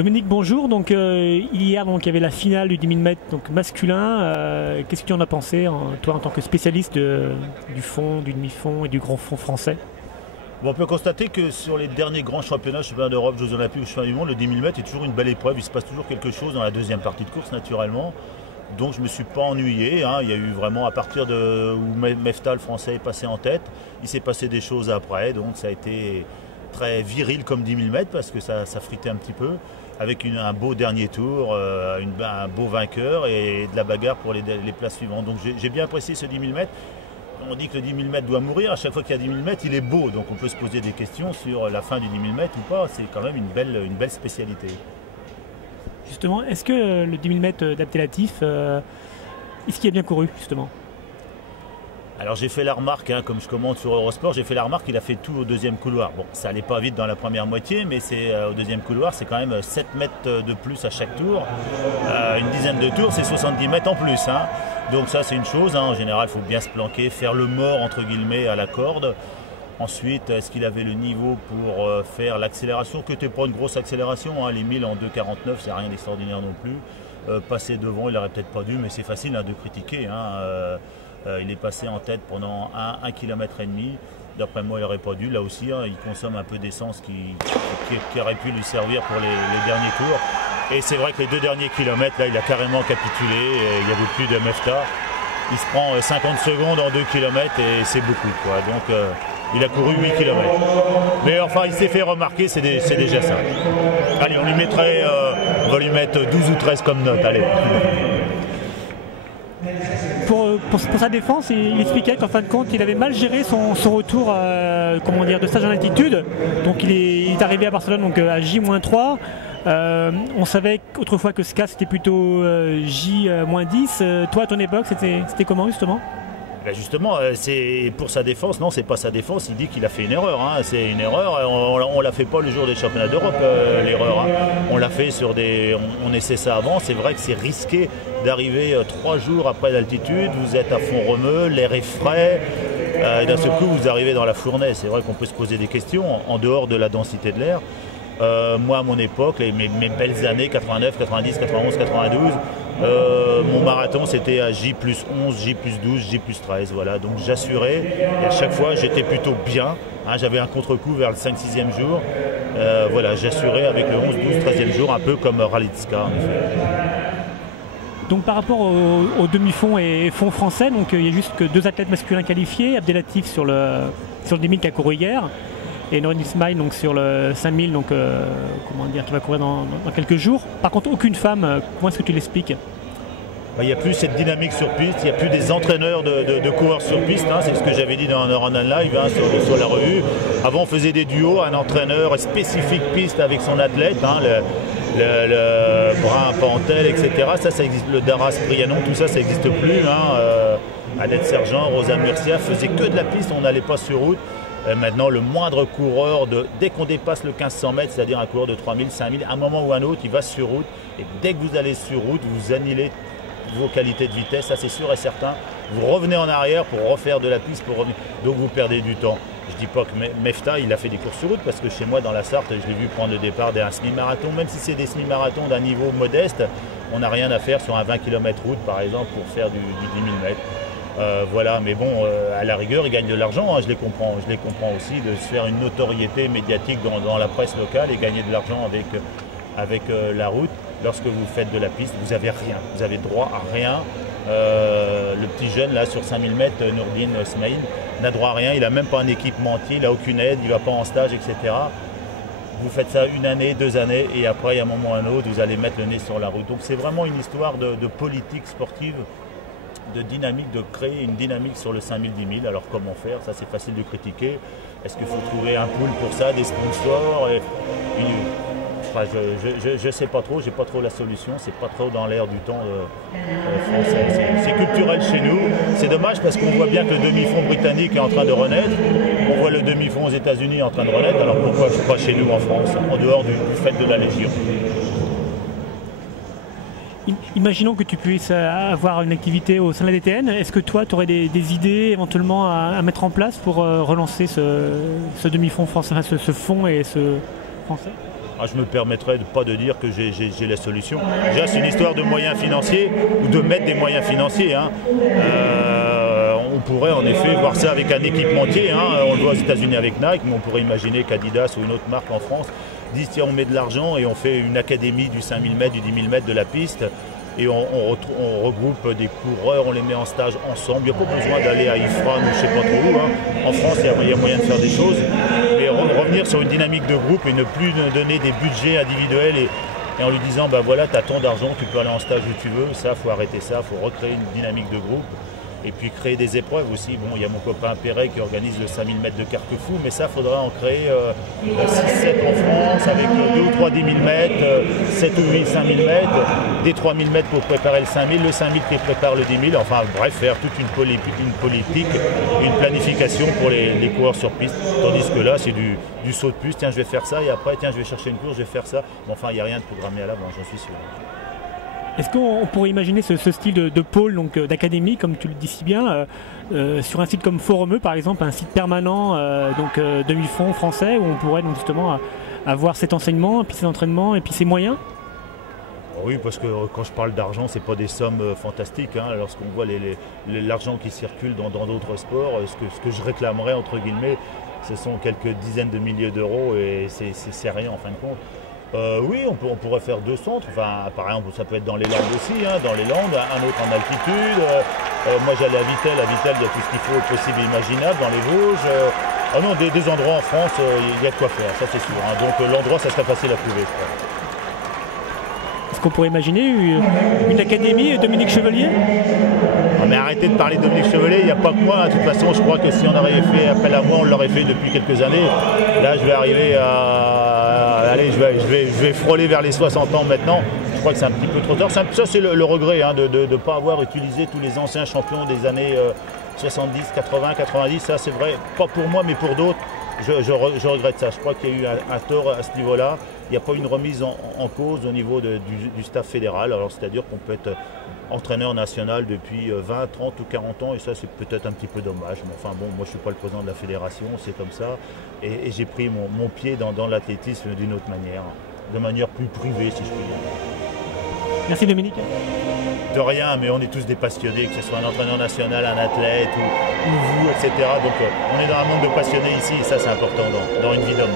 Dominique, bonjour. Donc, hier, il y avait la finale du 10 000 mètres donc, masculin. Qu'est-ce que tu en as pensé, toi, en tant que spécialiste du fond, du demi-fond et du grand fond français? Bon, on peut constater que sur les derniers grands championnats d'Europe, Jeux Olympiques ou Championnats du Monde, le 10 000 mètres est toujours une belle épreuve. Il se passe toujours quelque chose dans la deuxième partie de course, naturellement. Donc je ne me suis pas ennuyé. Il y a eu vraiment, à partir de où Mefta, le français, est passé en tête, il s'est passé des choses après. Donc ça a été très viril comme 10 000 mètres parce que ça fritait un petit peu. Avec un beau dernier tour, un beau vainqueur et de la bagarre pour les places suivantes. Donc j'ai bien apprécié ce 10 000 mètres. On dit que le 10 000 mètres doit mourir. À chaque fois qu'il y a 10 000 mètres, il est beau. Donc on peut se poser des questions sur la fin du 10 000 mètres ou pas. C'est quand même une belle spécialité. Justement, est-ce que le 10 000 mètres d'Abdelatif, est-ce qu'il a bien couru, justement? Alors j'ai fait la remarque, comme je commente sur Eurosport, j'ai fait la remarque qu'il a fait tout au deuxième couloir. Bon, ça allait pas vite dans la première moitié, mais au deuxième couloir, c'est quand même 7 mètres de plus à chaque tour. Une dizaine de tours, c'est 70 mètres en plus. Donc ça, c'est une chose. En général, il faut bien se planquer, faire le mort, entre guillemets, à la corde. Ensuite, est-ce qu'il avait le niveau pour faire l'accélération, que n'était pas une grosse accélération, les 1000 en 2,49, c'est rien d'extraordinaire non plus. Passer devant, il n'aurait peut-être pas dû, mais c'est facile de critiquer. Il est passé en tête pendant 1,5 km. D'après moi, il n'aurait pas dû. Là aussi, il consomme un peu d'essence qui aurait pu lui servir pour les derniers tours. Et c'est vrai que les 2 derniers kilomètres, là, il a carrément capitulé. Il n'y avait plus de Mefta. Il se prend 50 secondes en 2 km et c'est beaucoup, quoi. Donc, il a couru 8 km. Mais enfin, il s'est fait remarquer, c'est déjà ça. Allez, on va lui mettre 12 ou 13 comme note. Allez. Pour sa défense, il expliquait qu'en fin de compte, il avait mal géré son retour de stage en altitude. Donc il est arrivé à Barcelone donc, à J-3. On savait autrefois que SCA c'était plutôt J-10. Toi, à ton époque, c'était comment justement? Ben justement, c'est pour sa défense. Non, c'est pas sa défense. Il dit qu'il a fait une erreur. C'est une erreur. On l'a fait pas le jour des championnats d'Europe, l'erreur. On l'a fait sur on essaie ça avant. C'est vrai que c'est risqué d'arriver 3 jours après l'altitude. Vous êtes à fond remue, l'air est frais. D'un seul coup, vous arrivez dans la fournaise. C'est vrai qu'on peut se poser des questions en dehors de la densité de l'air. Moi, à mon époque, mes belles années, 89, 90, 91, 92, mon marathon, c'était à J+11, J+12, J+13. Voilà. Donc j'assurais, et à chaque fois, j'étais plutôt bien. J'avais un contre-coup vers le 5-6e jour. Voilà, j'assurais avec le 11, 12, 13e jour, un peu comme Ralitska, en effet. Donc par rapport au demi-fond et fond français, donc, il y a juste que 2 athlètes masculins qualifiés, Abdelatif sur le 10 000 qui a couru hier, et Noran Ismail donc sur le 5000 donc qui va courir dans quelques jours. Par contre, aucune femme. Comment est-ce que tu l'expliques? Il n'y a plus cette dynamique sur piste, il n'y a plus des entraîneurs de coureurs sur piste. C'est ce que j'avais dit dans Run Live sur la revue. Avant, on faisait des duos, un entraîneur spécifique piste avec son athlète, le Brun Pantel, etc. Ça existe. Le Daras Prianon, tout ça, ça n'existe plus. Annette Sergent, Rosa Murcia faisaient que de la piste, on n'allait pas sur route. Maintenant, le moindre coureur, dès qu'on dépasse le 1500 mètres, c'est-à-dire un coureur de 3000, 5000, à un moment ou un autre, il va sur route. Et dès que vous allez sur route, vous annulez vos qualités de vitesse, ça c'est sûr et certain. Vous revenez en arrière pour refaire de la piste, donc vous perdez du temps. Je ne dis pas que Mefta, il a fait des courses sur route, parce que chez moi, dans la Sarthe, je l'ai vu prendre le départ d'un semi-marathon. Même si c'est des semi-marathons d'un niveau modeste, on n'a rien à faire sur un 20 km route, par exemple, pour faire du 10 000 mètres. Voilà, mais bon, à la rigueur, ils gagnent de l'argent, je les comprends aussi, de se faire une notoriété médiatique dans la presse locale et gagner de l'argent avec la route. Lorsque vous faites de la piste, vous n'avez rien, vous avez droit à rien. Le petit jeune là sur 5000 mètres, Nourdine Smaïl, n'a droit à rien, il n'a même pas un équipementier, il n'a aucune aide, il ne va pas en stage, etc. Vous faites ça 1 année, 2 années, et après, à un moment ou à un autre, vous allez mettre le nez sur la route. Donc c'est vraiment une histoire de politique sportive, de dynamique, de créer une dynamique sur le 5000, 10 000. Alors comment faire? Ça c'est facile de critiquer. Est-ce qu'il faut trouver un pool pour ça, des sponsors? Je ne sais pas trop, j'ai pas trop la solution, c'est pas trop dans l'air du temps français. C'est culturel chez nous. C'est dommage parce qu'on voit bien que le demi-fond britannique est en train de renaître. On voit le demi-fond aux États-Unis en train de renaître. Alors pourquoi pas chez nous en France, en dehors du fait de la Légion? Imaginons que tu puisses avoir une activité au sein de la DTN. Est-ce que toi, tu aurais des idées éventuellement à mettre en place pour relancer ce demi-fond français, ce fond et ce français? je me permettrai pas de dire que j'ai la solution. Déjà, c'est une histoire de moyens financiers ou de mettre des moyens financiers. Hein. On pourrait en effet voir ça avec un équipementier. Hein. On le voit aux États-Unis avec Nike, mais on pourrait imaginer qu'Adidas ou une autre marque en France disent tiens, on met de l'argent et on fait une académie du 5000 mètres, du 10 000 mètres de la piste. Et on regroupe des coureurs, on les met en stage ensemble. Il n'y a pas besoin d'aller à Ifran ou je ne sais pas trop où. Hein. En France, il y a moyen de faire des choses. Mais revenir sur une dynamique de groupe et ne plus donner des budgets individuels et en lui disant, ben voilà, tu as tant d'argent, tu peux aller en stage où tu veux. Ça, il faut arrêter ça, il faut recréer une dynamique de groupe. Et puis créer des épreuves aussi. Bon, il y a mon copain Perret qui organise le 5000 mètres de Carquefou, mais ça, il faudrait en créer 6-7 en France avec 2 ou 3 10 000 mètres, 7 ou 8 5000 mètres, des 3000 mètres pour préparer le 5000, le 5000 qui prépare le 10 000. Enfin bref, faire toute une politique, une planification pour les coureurs sur piste. Tandis que là, c'est du saut de puce. Tiens, je vais faire ça et après, tiens, je vais chercher une course, je vais faire ça. Bon, enfin, il n'y a rien de programmé à l'avance, j'en suis sûr. Est-ce qu'on pourrait imaginer ce style de pôle, donc d'académie, comme tu le dis si bien, sur un site comme Forumeux, par exemple, un site permanent demi-fond français, où on pourrait donc justement avoir cet enseignement, puis cet entraînement et puis ces moyens? Oui, parce que quand je parle d'argent, ce n'est pas des sommes fantastiques. Hein. Lorsqu'on voit l'argent qui circule dans d'autres sports, ce que je réclamerais, entre guillemets, ce sont quelques dizaines de milliers d'euros et c'est rien en fin de compte. Oui, on pourrait faire 2 centres. Enfin, par exemple, ça peut être dans les Landes aussi, hein, dans les Landes, un autre en altitude. Moi, j'allais à Vittel. À Vittel, il y a tout ce qu'il faut possible et imaginable, dans les Vosges. Ah non, des endroits en France, il y a de quoi faire, ça c'est sûr. Hein. Donc l'endroit, ça serait facile à trouver, je crois. Est-ce qu'on pourrait imaginer une académie, Dominique Chevalier? Ah, mais arrêtez de parler de Dominique Chevalier, il n'y a pas que moi. De toute façon, je crois que si on avait fait appel à moi, on l'aurait fait depuis quelques années. Là, je vais arriver à... Allez, je vais frôler vers les 60 ans maintenant. Je crois que c'est un petit peu trop tard. Ça, c'est le regret hein, de ne pas avoir utilisé tous les anciens champions des années 70, 80, 90. Ça, c'est vrai, pas pour moi, mais pour d'autres. Je regrette ça. Je crois qu'il y a eu un tort à ce niveau-là. Il n'y a pas une remise en cause au niveau du staff fédéral. Alors, c'est-à-dire qu'on peut être entraîneur national depuis 20, 30 ou 40 ans et ça, c'est peut-être un petit peu dommage. Mais enfin bon, moi, je ne suis pas le président de la fédération, c'est comme ça. Et j'ai pris mon pied dans l'athlétisme d'une autre manière plus privée, si je puis dire. Merci Dominique. De rien, mais on est tous des passionnés, que ce soit un entraîneur national, un athlète ou vous, etc. Donc on est dans un monde de passionnés ici et ça c'est important dans une vie d'homme.